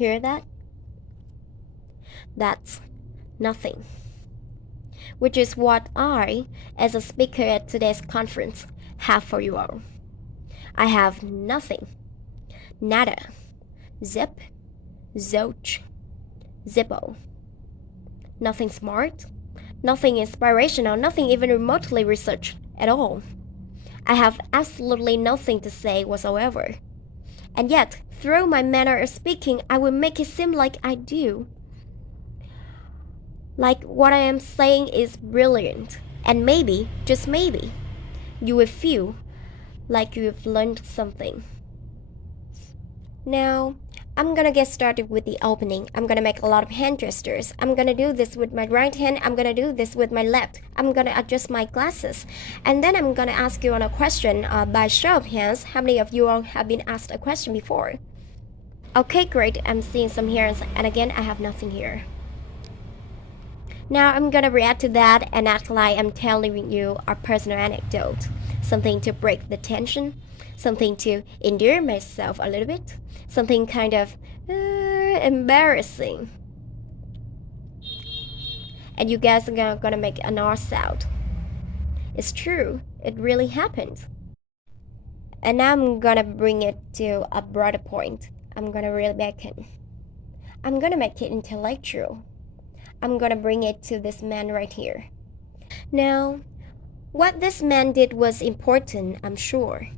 Hear that? That's nothing. Which is what I, as a speaker at today's conference, have for you all. I have nothing. Nada. Zip. Zilch. Zippo. Nothing smart. Nothing inspirational. Nothing even remotely researched at all. I have absolutely nothing to say whatsoever. And yet, through my manner of speaking, I will make it seem like I do. Like what I am saying is brilliant. And maybe, just maybe, you will feel like you've learned something. Now, I'm gonna get started with the opening. I'm gonna make a lot of hand gestures. I'm gonna do this with my right hand. I'm gonna do this with my left. I'm gonna adjust my glasses. And then I'm gonna ask you on a question by show of hands. How many of you all have been asked a question before? Okay, great. I'm seeing some hands. And again, I have nothing here. Now I'm gonna react to that and act like I'm telling you a personal anecdote. Something to break the tension. Something to endear myself a little bit. Something kind of embarrassing. And you guys are gonna make an arse out. It's true, it really happened. And now I'm gonna bring it to a broader point. I'm gonna reel it back in. I'm gonna make it intellectual. I'm gonna bring it to this man right here. Now, what this man did was important, I'm sure.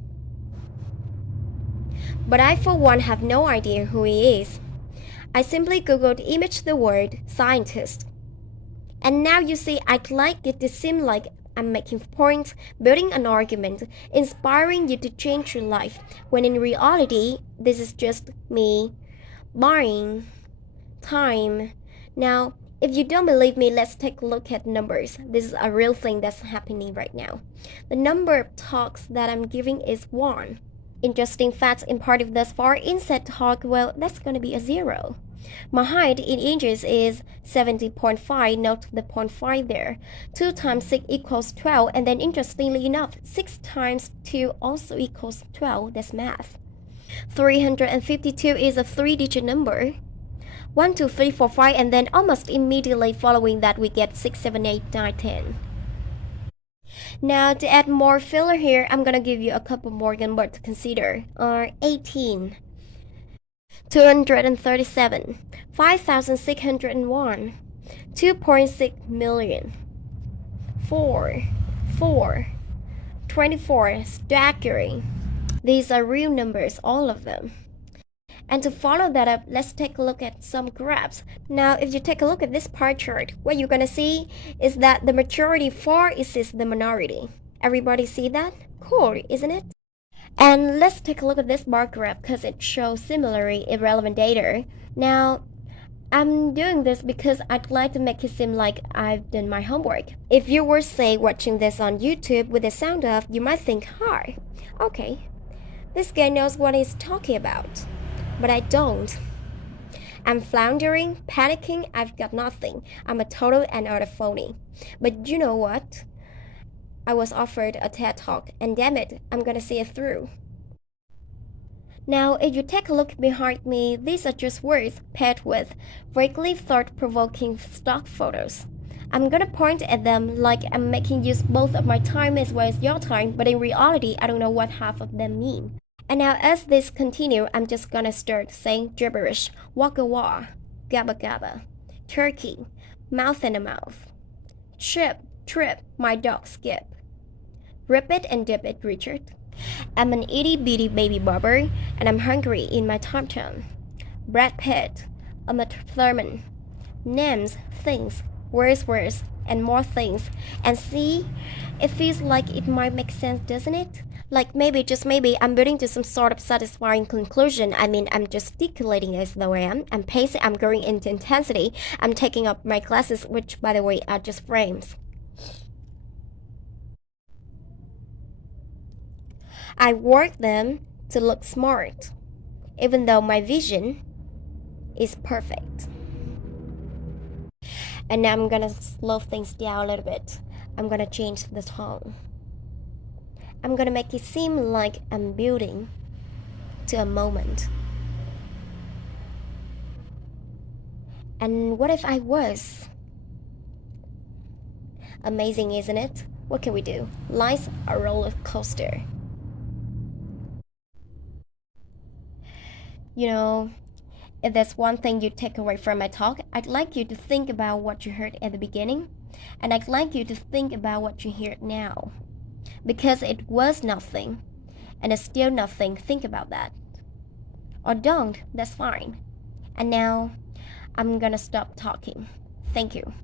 But I for one have no idea who he is. I simply googled image the word scientist. And now you see I'd like it to seem like I'm making points, building an argument, inspiring you to change your life, when in reality, this is just me buying time. Now, if you don't believe me, let's take a look at numbers. This is a real thing that's happening right now. The number of talks that I'm giving is 1. Interesting facts imparted thus far in said talk, well, that's going to be a 0. My height in inches is 70.5, note the 0.5 there. 2 times 6 equals 12, and then interestingly enough, 6 times 2 also equals 12, that's math. 352 is a 3-digit number. 1, 2, 3, 4, 5, and then almost immediately following that we get 6, 7, 8, 9, 10. Now, to add more filler here, I'm gonna give you a couple more numbers to consider. 18, 237, 5,601, 2.6 million, 4, 24, staggering. These are real numbers, all of them. And to follow that up, let's take a look at some graphs. Now, if you take a look at this pie chart, what you're gonna see is that the majority far exceeds the minority. Everybody see that? Cool, isn't it? And let's take a look at this bar graph because it shows similarly irrelevant data. Now, I'm doing this because I'd like to make it seem like I've done my homework. If you were, say, watching this on YouTube with the sound off, you might think, hi, okay, this guy knows what he's talking about. But I don't. I'm floundering, panicking, I've got nothing. I'm a total and utter phony. But you know what? I was offered a TED Talk, and damn it, I'm gonna see it through. Now, if you take a look behind me, these are just words paired with vaguely thought-provoking stock photos. I'm gonna point at them like I'm making use both of my time as well as your time, but in reality, I don't know what half of them mean. And now as this continue, I'm just gonna start saying gibberish. Waka wah, gabba gabba, turkey, mouth in a mouth. Chip, trip, my dog Skip. Rip it and dip it, Richard. I'm an itty bitty baby barber, and I'm hungry in my time time. Brad Pitt, Uma Thurman. Names, things, words, and more things. And see, it feels like it might make sense, doesn't it? Like maybe, just maybe, I'm building to some sort of satisfying conclusion. I mean, I'm gesticulating as though I am. I'm pacing, I'm growing into intensity. I'm taking up my glasses, which, by the way, are just frames. I work them to look smart, even though my vision is perfect. And now I'm gonna slow things down a little bit. I'm gonna change the tone. I'm gonna make it seem like I'm building to a moment. And what if I was? Amazing, isn't it? What can we do? Life's a roller coaster. You know, if there's one thing you take away from my talk, I'd like you to think about what you heard at the beginning, and I'd like you to think about what you hear now. Because it was nothing, and it's still nothing. Think about that. Or don't, that's fine. And now, I'm gonna stop talking. Thank you.